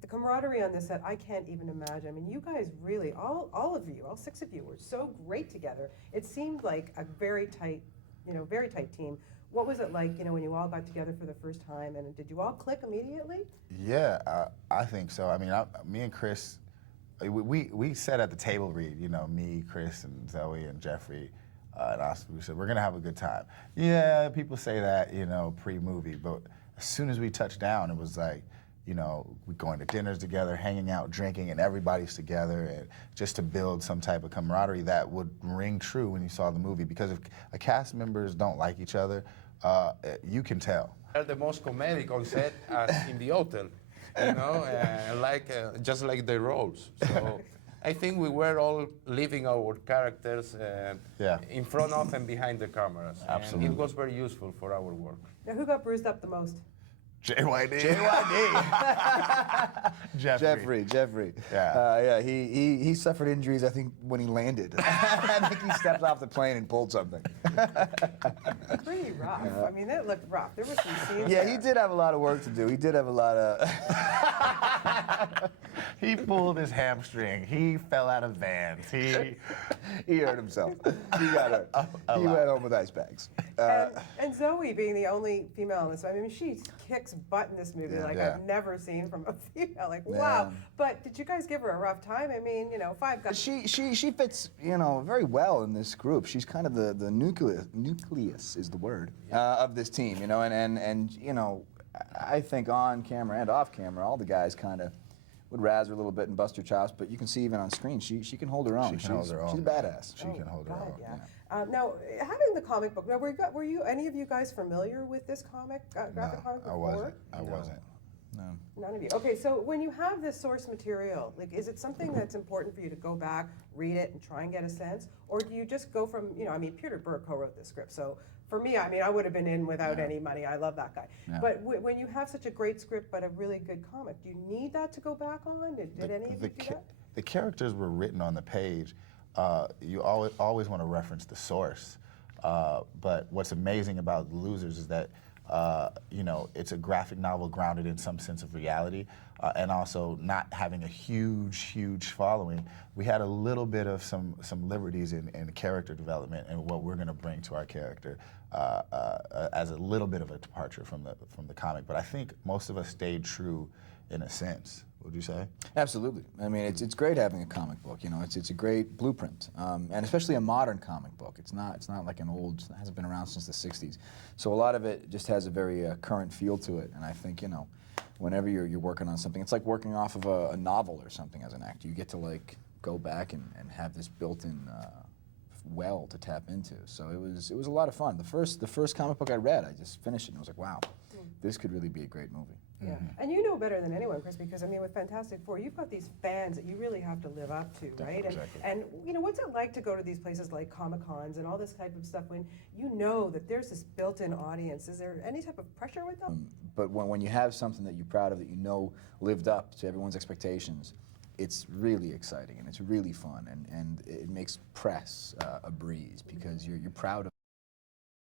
The camaraderie on this set, I can't even imagine. I mean, you guys really, all of you, all 6 of you were so great together. It seemed like a very tight, very tight team. What was it like, when you all got together for the first time, and did you all click immediately? Yeah, I think so. I mean, me and Chris, we sat at the table read, me, Chris, and Zoe, and Jeffrey, and us. We said, we're going to have a good time. Yeah, people say that, pre-movie, but as soon as we touched down, it was like, we're going to dinners together, hanging out, drinking, and everybody's together, and just to build some type of camaraderie that would ring true when you saw the movie. Because if cast members don't like each other, you can tell. They're the most comedic on set as in the hotel, just like the roles. So I think we were all living our characters in front of and behind the cameras. Absolutely. And it was very useful for our work. Now, who got bruised up the most? JYD. Jeffrey. Yeah. He suffered injuries, I think, when he landed. I think he stepped off the plane and pulled something. Pretty rough. I mean, it looked rough. There were some scenes Yeah, there. he did have a lot of work to do. He did have a lot of... He pulled his hamstring. He fell out of vans. He hurt himself. He got hurt. He went home with ice bags. And Zoe being the only female in this, I mean, she kicks butt in this movie I've never seen from a female. Like, wow. But did you guys give her a rough time? I mean, 5 guys. She fits, very well in this group. She's kind of the nucleus is the word, of this team, and I think on camera and off camera, all the guys kind of would razz her a little bit and bust her chops, but you can see even on screen, she can hold her own. She's a badass. She can hold her own. Yeah. Now, having the comic book, now were you any of you guys familiar with this graphic comic before? I wasn't. No. None of you. Okay, so when you have this source material, is it something that's important for you to go back, read it, and try and get a sense? Or do you just go from, Peter Berg co-wrote this script, so for me, I would have been in without any money. I love that guy. Yeah. But when you have such a great script but a really good comic, do you need that to go back on? Did any of you do that? The characters were written on the page. You always want to reference the source. But what's amazing about Losers is that it's a graphic novel grounded in some sense of reality, and also not having a huge following. We had a little bit of some liberties in character development and what we're going to bring to our character as a little bit of a departure from the comic. But I think most of us stayed true in a sense. Would you say? Absolutely. I mean, it's great having a comic book. It's a great blueprint, and especially a modern comic book. It's not like an old. It hasn't been around since the '60s. So a lot of it just has a very current feel to it. And I think whenever you're working on something, it's like working off of a novel or something as an actor. You get to go back and have this built-in well to tap into. So it was a lot of fun. The first comic book I read, I just finished it and I was like, wow, this could really be a great movie. Yeah, and you know better than anyone, Chris, because with Fantastic Four, you've got these fans that you really have to live up to, right? Exactly. And what's it like to go to these places like Comic-Cons and all this type of stuff when you know that there's this built-in audience? Is there any type of pressure with them? But when you have something that you're proud of, that lived up to everyone's expectations, it's really exciting and it's really fun, and it makes press a breeze because you're proud of